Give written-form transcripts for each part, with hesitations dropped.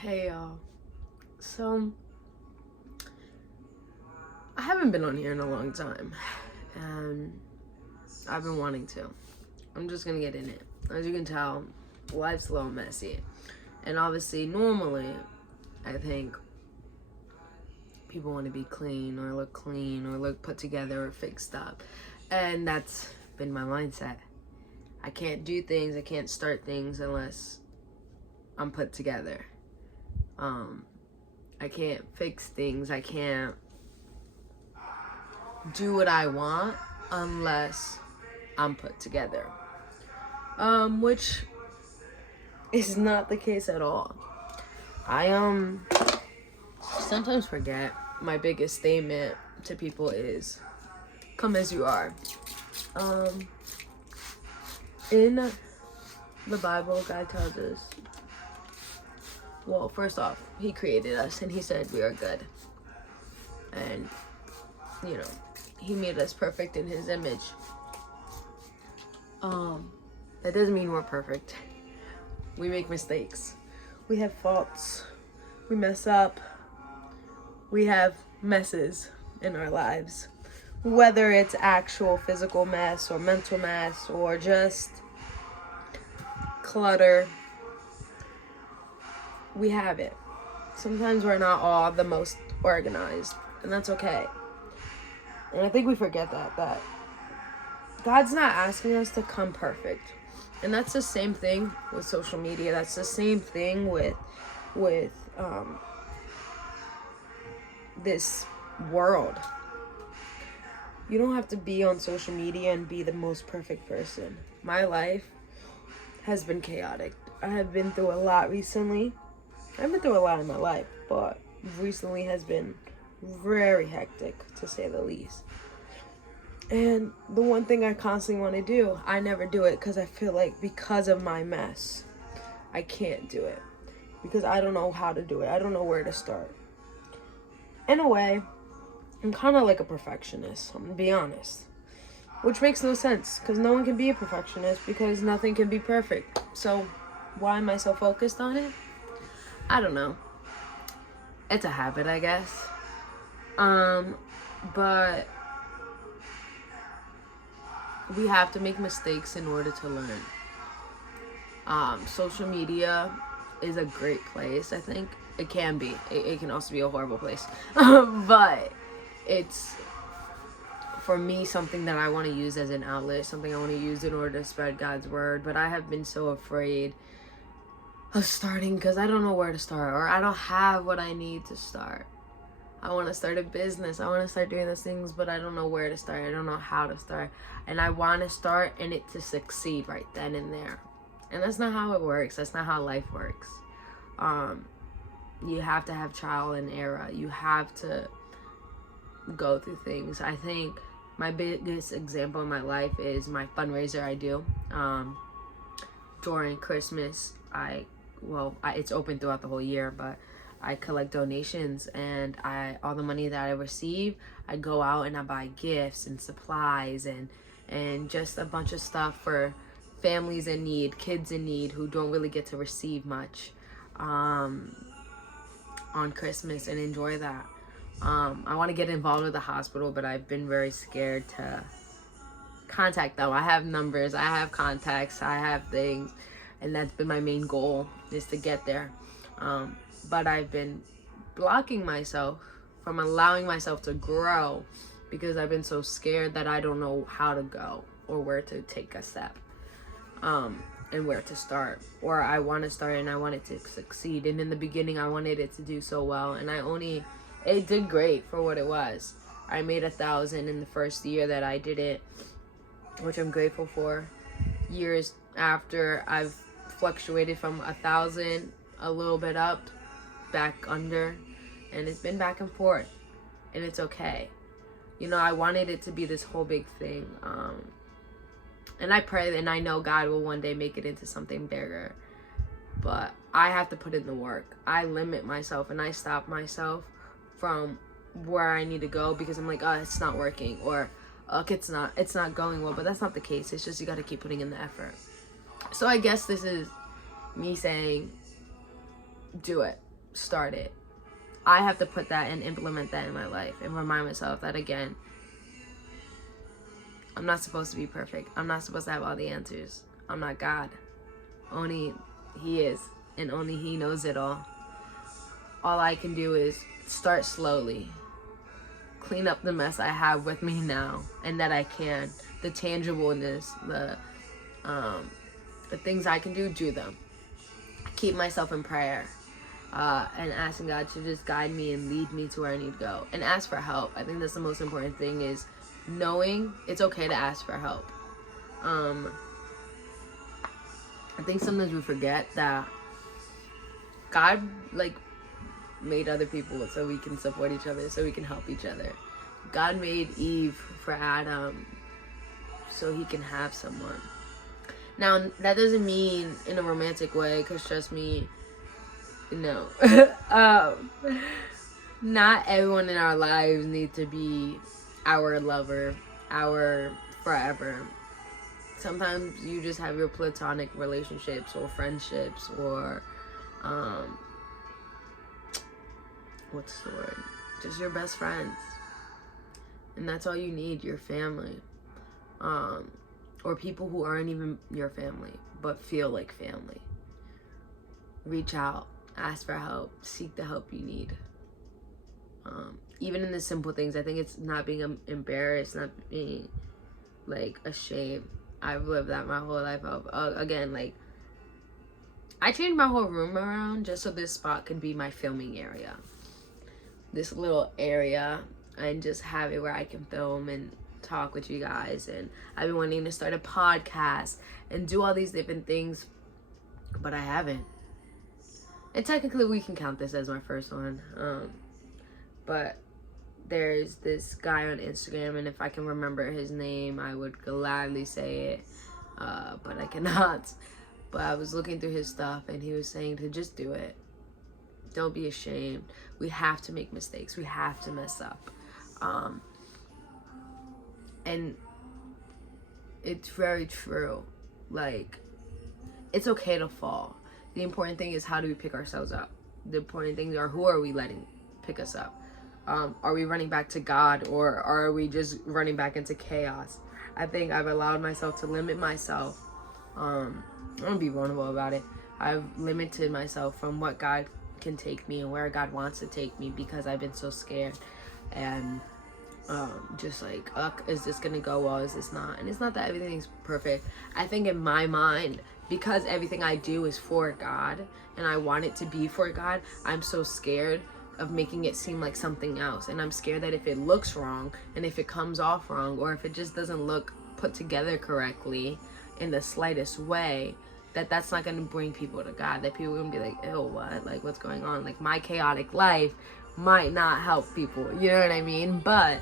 Hey y'all. So I haven't been on here in a long time, and I've been wanting to. I'm just gonna get in it. As you can tell, life's a little messy, and obviously, normally, I think people want to be clean or look put together or fixed up, and that's been my mindset. I can't do things, I can't start things unless I'm put together. I can't fix things. I can't do what I want unless I'm put together. Which is not the case at all. I sometimes forget my biggest statement to people is come as you are. In the Bible, God tells us, well, first off, he created us and he said we are good. And, he made us perfect in his image. That doesn't mean we're perfect. We make mistakes. We have faults. We mess up. We have messes in our lives. Whether it's actual physical mess or mental mess or just clutter, we have it. Sometimes we're not all the most organized, and that's okay. And I think we forget that God's not asking us to come perfect. And that's the same thing with social media. That's the same thing with this world. You don't have to be on social media and be the most perfect person. My life has been chaotic. I have been through a lot recently. I've been through a lot in my life, but recently has been very hectic, to say the least. And the one thing I constantly want to do, I never do it because I feel like because of my mess, I can't do it. Because I don't know how to do it. I don't know where to start. In a way, I'm kind of like a perfectionist, I'm going to be honest. Which makes no sense, because no one can be a perfectionist, because nothing can be perfect. So, why am I so focused on it? I don't know. It's a habit, I guess. But we have to make mistakes in order to learn. Social media is a great place, I think. It can be. It can also be a horrible place. But it's, for me, something that I want to use as an outlet, something I want to use in order to spread God's word. But I have been so afraid of starting because I don't know where to start, or I don't have what I need to start. I want to start a business. I want to start doing those things, but I don't know where to start. I don't know how to start. And I want to start and it to succeed right then and there. And that's not how it works. That's not how life works. You have to have trial and error. You have to go through things. I think my biggest example in my life is my fundraiser I do. During Christmas, it's open throughout the whole year, but I collect donations, and all the money that I receive, I go out and I buy gifts and supplies and just a bunch of stuff for families in need, kids in need who don't really get to receive much on Christmas, and enjoy that. I want to get involved with the hospital, but I've been very scared to contact them. I have numbers, I have contacts, I have things, and that's been my main goal, is to get there. But I've been blocking myself from allowing myself to grow because I've been so scared that I don't know how to go or where to take a step, and where to start. Or I want to start and I want it to succeed. And in the beginning, I wanted it to do so well, and it did great for what it was. I made 1,000 in the first year that I did it, which I'm grateful for. Years after, I've fluctuated from 1,000, a little bit up, back under, and it's been back and forth, and it's okay. I wanted it to be this whole big thing, and I pray and I know God will one day make it into something bigger, but I have to put in the work. I limit myself and I stop myself from where I need to go because I'm like, oh, it's not working, or it's not going well. But that's not the case. It's just you got to keep putting in the effort. So I guess this is me saying, do it. start it. I have to put that and implement that in my life and remind myself that, again, I'm not supposed to be perfect. I'm not supposed to have all the answers. I'm not God. Only He is, and only He knows it all. All I can do is start slowly, clean up the mess I have with me now, and that I can. The tangibleness, the things I can do them. Keep myself in prayer, and asking God to just guide me and lead me to where I need to go, and ask for help. I think that's the most important thing, is knowing it's okay to ask for help. I think sometimes we forget that God, like, made other people so we can support each other, so we can help each other. God made Eve for Adam so he can have someone. Now, that doesn't mean in a romantic way, because trust me, no. Not everyone in our lives needs to be our lover, our forever. Sometimes you just have your platonic relationships or friendships, or what's the word? Just your best friends. And that's all you need, your family. Or people who aren't even your family, but feel like family. Reach out, ask for help, seek the help you need. Even in the simple things, I think it's not being embarrassed, not being, like, ashamed. I've lived that my whole life. Again, like, I changed my whole room around just so this spot could be my filming area. This little area, and just have it where I can film and talk with you guys. And I've been wanting to start a podcast and do all these different things, but I haven't. And technically we can count this as my first one. But there's this guy on Instagram, and if I can remember his name, I would gladly say it, but I cannot. But I was looking through his stuff, and he was saying to just do it. Don't be ashamed. We have to make mistakes. We have to mess up. And it's very true. Like, it's okay to fall. The important thing is, how do we pick ourselves up? The important things are, who are we letting pick us up? Are we running back to God, or are we just running back into chaos? I think I've allowed myself to limit myself. I'm gonna be vulnerable about it. I've limited myself from what God can take me and where God wants to take me, because I've been so scared. And just like, is this gonna go well? Is this not? And it's not that everything's perfect. I think in my mind, because everything I do is for God and I want it to be for God, I'm so scared of making it seem like something else. And I'm scared that if it looks wrong, and if it comes off wrong, or if it just doesn't look put together correctly in the slightest way, that's not gonna bring people to God. That people are gonna be like, ew, what? Like, what's going on? Like, my chaotic life might not help people, you know what I mean? But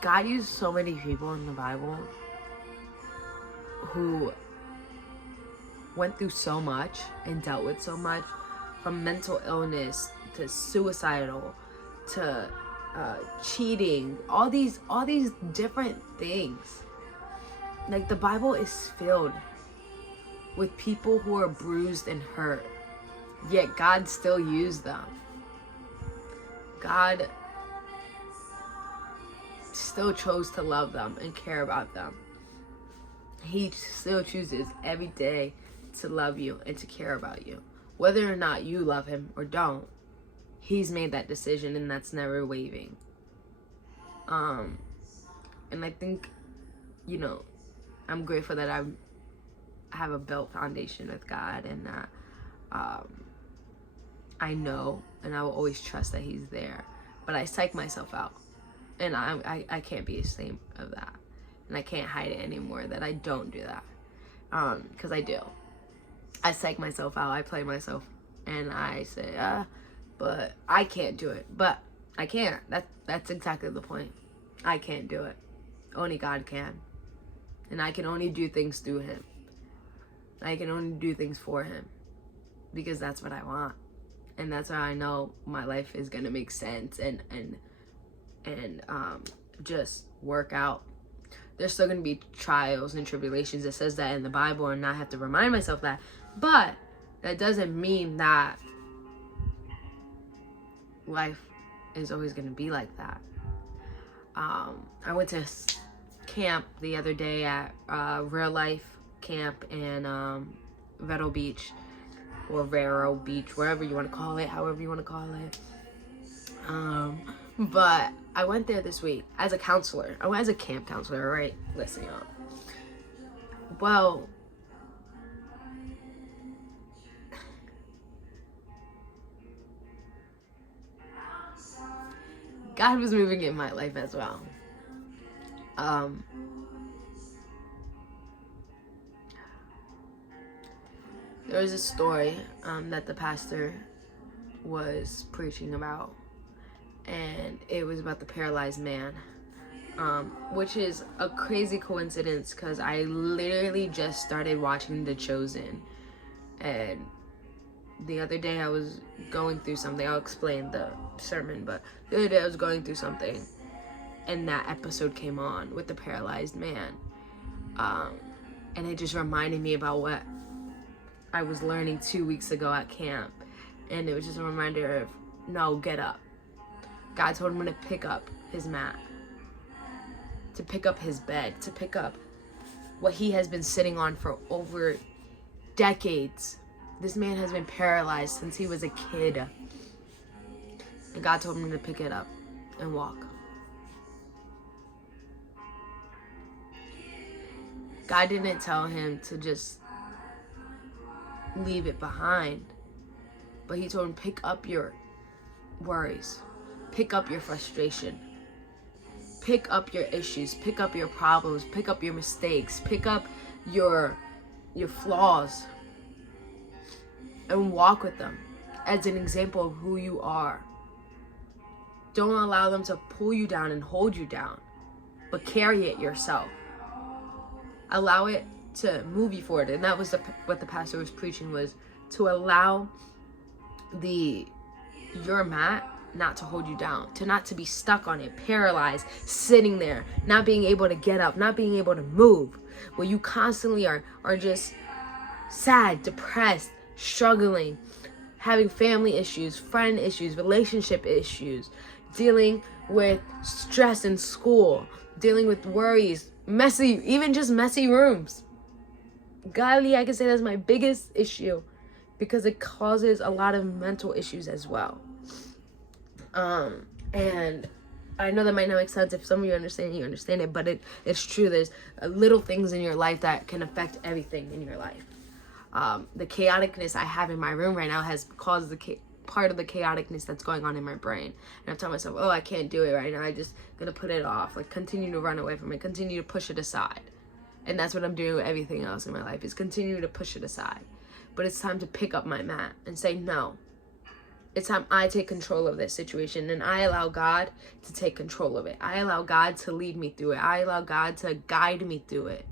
God used so many people in the Bible who went through so much and dealt with so much, from mental illness to suicidal to cheating, all these different things. Like, the Bible is filled with people who are bruised and hurt, yet God still used them. God still chose to love them and care about them. He still chooses every day to love you and to care about you. Whether or not you love him or don't, he's made that decision, and that's never wavering. And I think, you know, I'm grateful that I have a built foundation with God, and that I know, and I will always trust that he's there. But I psych myself out, and I can't be ashamed of that, and I can't hide it anymore that I don't do that, because I do. I psych myself out, I play myself, and I say, but I can't do it. But I can't. That's exactly the point. I can't do it. Only God can. And I can only do things through him. I can only do things for him, because that's what I want. And that's why I know my life is gonna make sense and just work out. There's still gonna be trials and tribulations. It says that in the Bible, and I have to remind myself that. But that doesn't mean that life is always going to be like that. I went to camp the other day at Real Life Camp in Vero Beach, or Vero Beach, wherever you want to call it, however you want to call it. But I went there this week as a counselor. I went as a camp counselor, right? Listen, y'all. Well, God was moving in my life as well. There was a story that the pastor was preaching about, and it was about the paralyzed man, which is a crazy coincidence because I literally just started watching The Chosen, and the other day I was going through something. I'll explain the sermon, but the other day I was going through something, and that episode came on with the paralyzed man, and it just reminded me about what I was learning 2 weeks ago at camp, and it was just a reminder of, no, get up. God told him to pick up his mat, to pick up his bed, to pick up what he has been sitting on for over decades. This man has been paralyzed since he was a kid, and God told him to pick it up and walk. God didn't tell him to just leave it behind, but he told him, pick up your worries, pick up your frustration, pick up your issues, pick up your problems, pick up your mistakes, pick up your flaws, and walk with them as an example of who you are. Don't allow them to pull you down and hold you down, but carry it yourself. Allow it to move you forward. And that was what the pastor was preaching, was to allow your mat not to hold you down, to be stuck on it, paralyzed, sitting there, not being able to get up, not being able to move, where you constantly are just sad, depressed, struggling, having family issues, friend issues, relationship issues, dealing with stress in school, dealing with worries, even just messy rooms. Godly, I can say that's my biggest issue, because it causes a lot of mental issues as well. And I know that might not make sense. If some of you understand it, but it's true. There's little things in your life that can affect everything in your life. The chaoticness I have in my room right now has caused part of the chaoticness that's going on in my brain. And I'm telling myself, oh, I can't do it right now. I'm just gonna put it off, like continue to run away from it, continue to push it aside. And that's what I'm doing with everything else in my life, is continue to push it aside. But it's time to pick up my mat and say, no, it's time I take control of this situation, and I allow God to take control of it. I allow God to lead me through it. I allow God to guide me through it.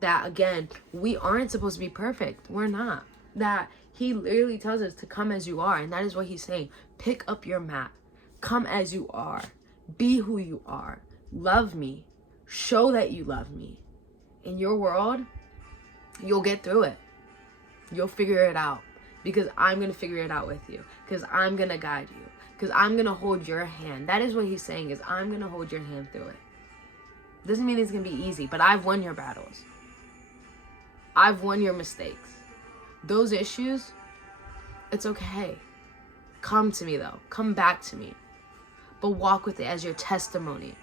That, again, we aren't supposed to be perfect. We're not. That he literally tells us to come as you are, and that is what he's saying. Pick up your mat. Come as you are. Be who you are. Love me. Show that you love me. In your world, you'll get through it. You'll figure it out, because I'm going to figure it out with you, because I'm going to guide you, because I'm going to hold your hand. That is what he's saying, is I'm going to hold your hand through it. Doesn't mean it's going to be easy, but I've won your battles. I've won your mistakes. Those issues, it's okay. Come to me though. Come back to me. But walk with it as your testimony.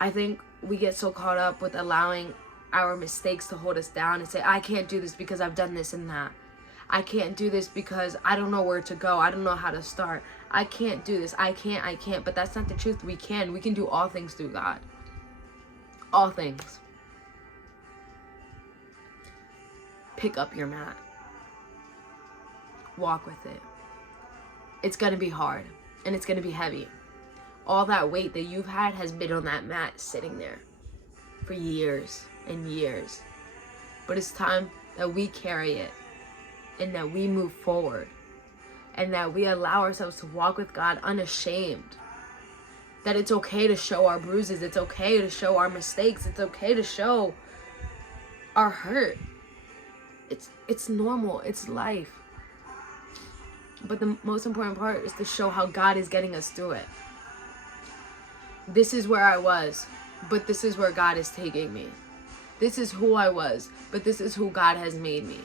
I think we get so caught up with allowing our mistakes to hold us down and say, I can't do this because I've done this and that. I can't do this because I don't know where to go. I don't know how to start. I can't do this. I can't. But that's not the truth. We can do all things through God. All things. Pick up your mat. Walk with it. It's going to be hard, and it's going to be heavy. All that weight that you've had has been on that mat sitting there for years and years. But it's time that we carry it, and that we move forward, and that we allow ourselves to walk with God unashamed. That it's okay to show our bruises. It's okay to show our mistakes. It's okay to show our hurt. It's normal. It's life. But the most important part is to show how God is getting us through it. This is where I was, but this is where God is taking me. This is who I was, but this is who God has made me.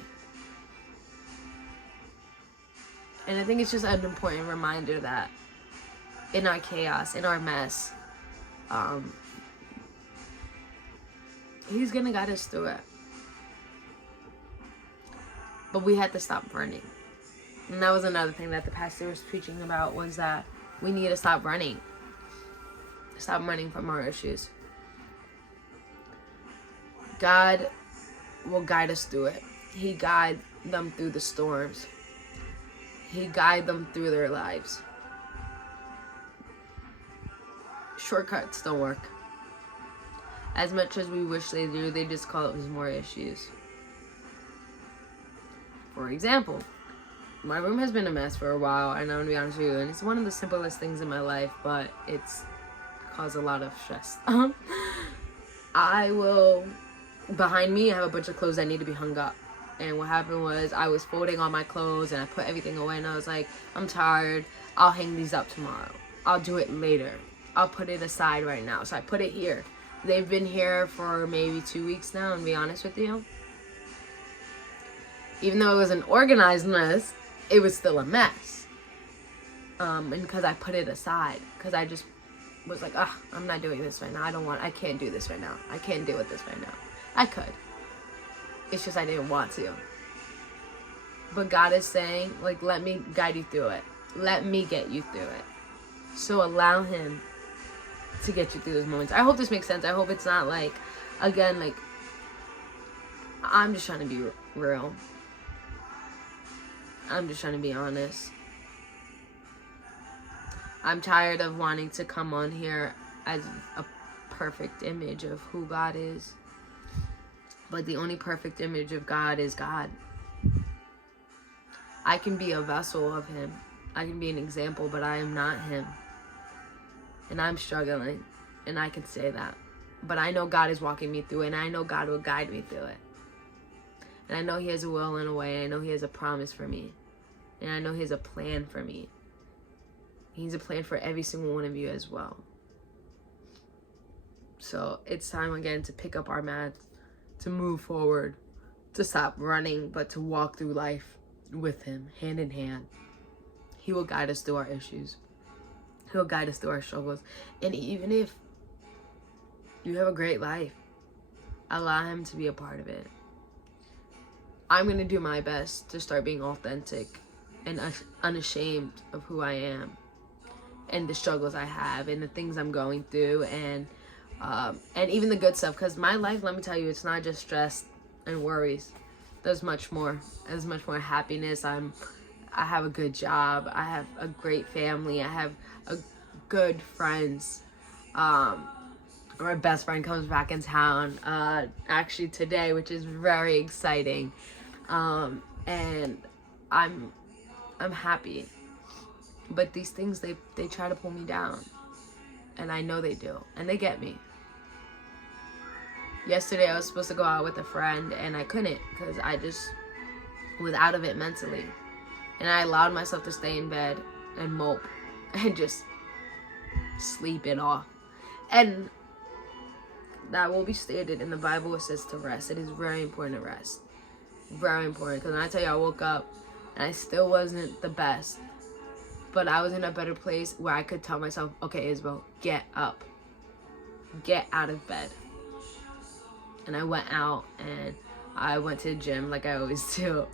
And I think it's just an important reminder that in our chaos, in our mess, He's gonna guide us through it. But we had to stop running. And that was another thing that the pastor was preaching about, was that we need to stop running. Stop running from our issues. God will guide us through it. He guides them through the storms. He guides them through their lives. Shortcuts don't work. As much as we wish they do, they just cause more issues. For example, my room has been a mess for a while, and I'm gonna be honest with you, and it's one of the simplest things in my life, but it's caused a lot of stress. Behind me, I have a bunch of clothes that need to be hung up. And what happened was, I was folding all my clothes and I put everything away, and I was like, I'm tired, I'll hang these up tomorrow. I'll do it later. I'll put it aside right now. So I put it here. They've been here for maybe 2 weeks now, and to be honest with you, even though it was an organized mess, it was still a mess. And because I put it aside, because I just was like, I'm not doing this right now. I can't do this right now. I can't deal with this right now. I could. It's just I didn't want to. But God is saying, like, let me guide you through it. Let me get you through it. So allow Him to get you through those moments. I hope this makes sense. I hope it's not like, again, like, I'm just trying to be real. I'm just trying to be honest. I'm tired of wanting to come on here as a perfect image of who God is. But the only perfect image of God is God. I can be a vessel of Him. I can be an example, but I am not Him. And I'm struggling, and I can say that. But I know God is walking me through it, and I know God will guide me through it. And I know He has a will and a way. I know He has a promise for me. And I know He has a plan for me. He has a plan for every single one of you as well. So it's time again to pick up our mats, to move forward, to stop running, but to walk through life with Him, hand in hand. He will guide us through our issues. He'll guide us through our struggles. And even if you have a great life, allow Him to be a part of it. I'm going to do my best to start being authentic and unashamed of who I am and the struggles I have and the things I'm going through, and even the good stuff, because my life, let me tell you, it's not just stress and worries. There's much more. There's much more happiness. I have a good job. I have a great family. I have good friends. My best friend comes back in town actually today, which is very exciting. And I'm happy. But these things, they try to pull me down. And I know they do. And they get me. Yesterday I was supposed to go out with a friend, and I couldn't because I just was out of it mentally. And I allowed myself to stay in bed and mope and just sleep it off. And that will be stated in the Bible. It says to rest. It is very important to rest. Very important. Because when I tell you, I woke up and I still wasn't the best. But I was in a better place where I could tell myself, okay, Isabel, get up. Get out of bed. And I went out and I went to the gym like I always do.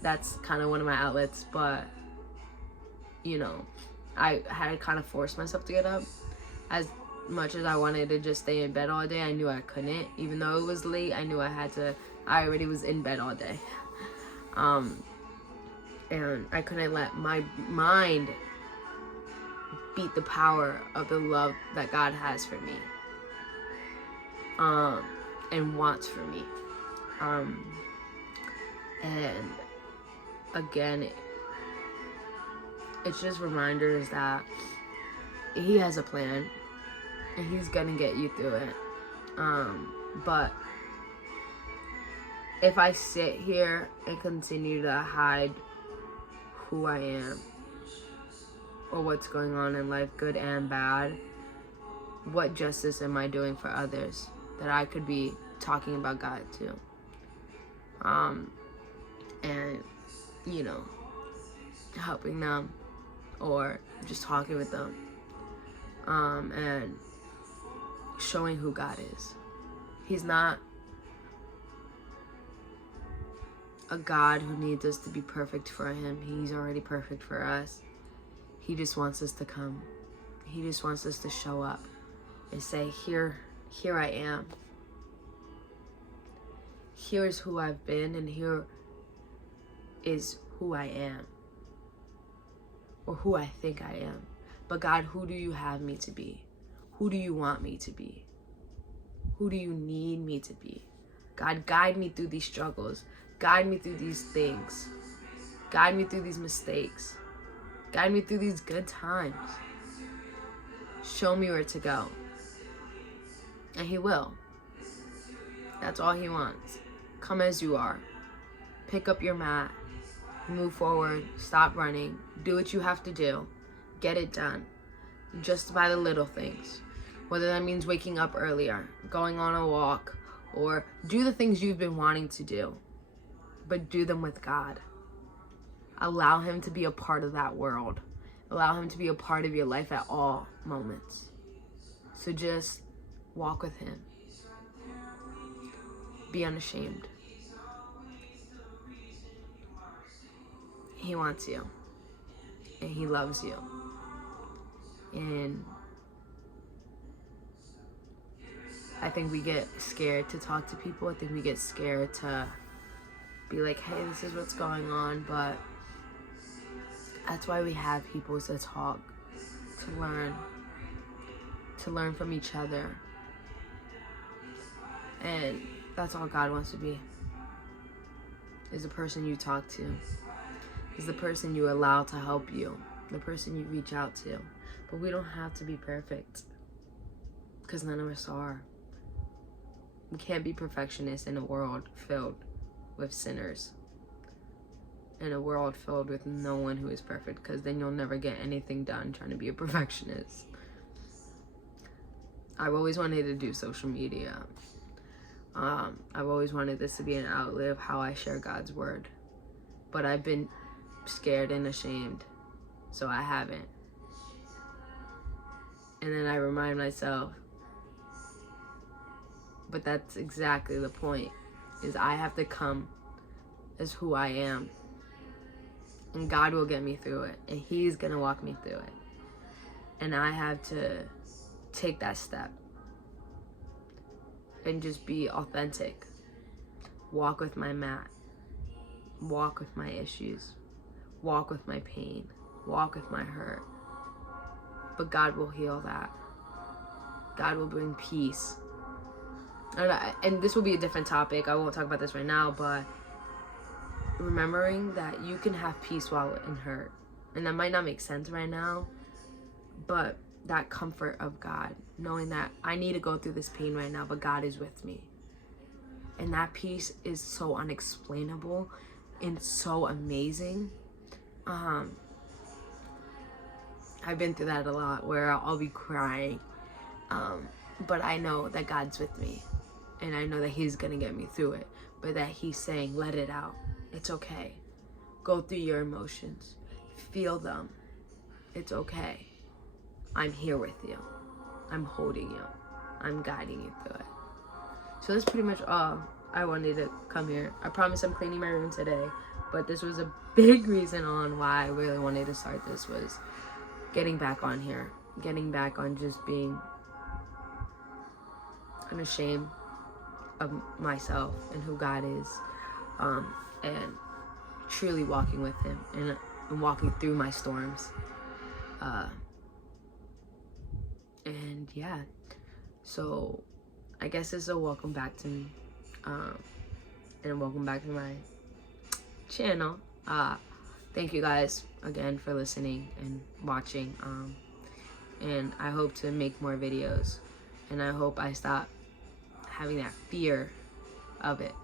That's kind of one of my outlets, but you know, I had kind of forced myself to get up. As much as I wanted to just stay in bed all day, I knew I couldn't. Even though it was late, I knew I had to. I already was in bed all day. And I couldn't let my mind beat the power of the love that God has for me. And wants for me. And again, it's just reminders that He has a plan and He's gonna get you through it. But if I sit here and continue to hide who I am or what's going on in life, good and bad, what justice am I doing for others that I could be talking about God to? And, you know, helping them or just talking with them, and showing who God is. He's not a God who needs us to be perfect for him. He's already perfect for us. He just wants us to come. He just wants us to show up and say, here I am. Here's who I've been, and here is who I am, or who I think I am. But God, who do you have me to be? Who do you want me to be? Who do you need me to be? God, guide me through these struggles. Guide me through these things. Guide me through these mistakes. Guide me through these good times. Show me where to go. And he will. That's all he wants. Come as you are. Pick up your mat. Move forward. Stop running. Do what you have to do. Get it done. Just by the little things. Whether that means waking up earlier, going on a walk, or do the things you've been wanting to do. But do them with God. Allow him to be a part of that world. Allow him to be a part of your life at all moments. So just walk with him. Be unashamed. He wants you. And he loves you. And I think we get scared to talk to people. I think we get scared to be like, hey, this is what's going on. But that's why we have people to talk, to learn from each other. And that's all God wants to be, is the person you talk to, is the person you allow to help you, the person you reach out to. But we don't have to be perfect, because none of us are. We can't be perfectionists in a world filled with sinners, in a world filled with no one who is perfect, because then you'll never get anything done trying to be a perfectionist. I've always wanted to do social media. I've always wanted this to be an outlet of how I share God's word, but I've been scared and ashamed, so I haven't. And then I remind myself, but that's exactly the point, is I have to come as who I am, and God will get me through it, and he's gonna walk me through it, and I have to take that step and just be authentic. Walk with my mat. Walk with my issues. Walk with my pain. Walk with my hurt. But God will heal that. God will bring peace. And this will be a different topic. I won't talk about this right now, but remembering that you can have peace while in hurt. And that might not make sense right now, but that comfort of God, knowing that I need to go through this pain right now, but God is with me. And that peace is so unexplainable and so amazing. I've been through that a lot, where I'll be crying, but I know that God's with me, and I know that he's gonna get me through it, but that he's saying, let it out. It's okay. Go through your emotions. Feel them. It's okay. I'm here with you. I'm holding you. I'm guiding you through it. So that's pretty much all I wanted to come here. I promise I'm cleaning my room today, but this was a big reason on why I really wanted to start this, was getting back on here. Getting back on just being unashamed of myself and who God is, and truly walking with him and walking through my storms. And yeah, so I guess it's a welcome back to me, and welcome back to my channel. Thank you guys again for listening and watching, and I hope to make more videos, and I hope I stop having that fear of it,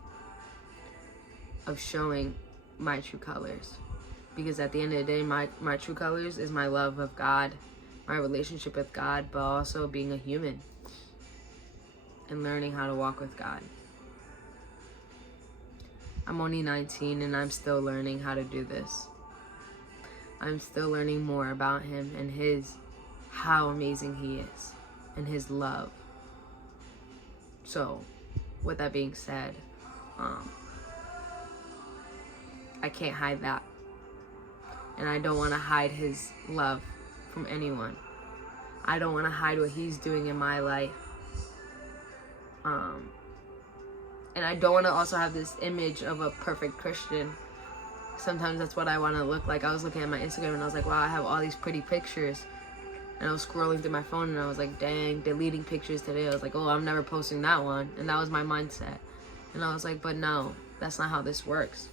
of showing my true colors, because at the end of the day, my true colors is my love of God, my relationship with God, but also being a human and learning how to walk with God. I'm only 19 and I'm still learning how to do this. I'm still learning more about him and how amazing he is and his love. So, with that being said, I can't hide that. And I don't want to hide his love from anyone. I don't want to hide what he's doing in my life. And I don't want to also have this image of a perfect Christian. Sometimes that's what I want to look like. I was looking at my Instagram and I was like, wow, I have all these pretty pictures. And I was scrolling through my phone and I was like, dang, deleting pictures today. I was like, oh, I'm never posting that one. And that was my mindset. And I was like, but no, that's not how this works.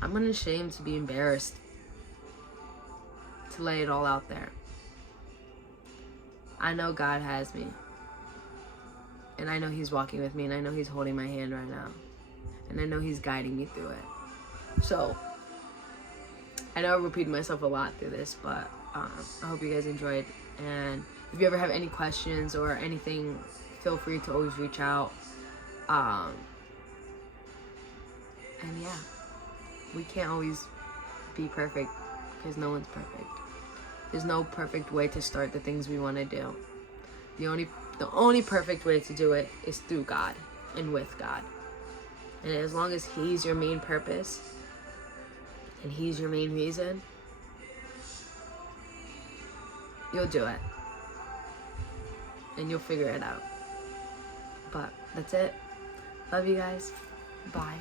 I'm unashamed to be embarrassed, to lay it all out there. I know God has me. And I know he's walking with me, and I know he's holding my hand right now. And I know he's guiding me through it. So, I know I repeated myself a lot through this, but I hope you guys enjoyed. And if you ever have any questions or anything, feel free to always reach out. And yeah, we can't always be perfect because no one's perfect. There's no perfect way to start the things we want to do. The only perfect way to do it is through God and with God. And as long as he's your main purpose and he's your main reason, you'll do it. And you'll figure it out. But that's it. Love you guys. Bye.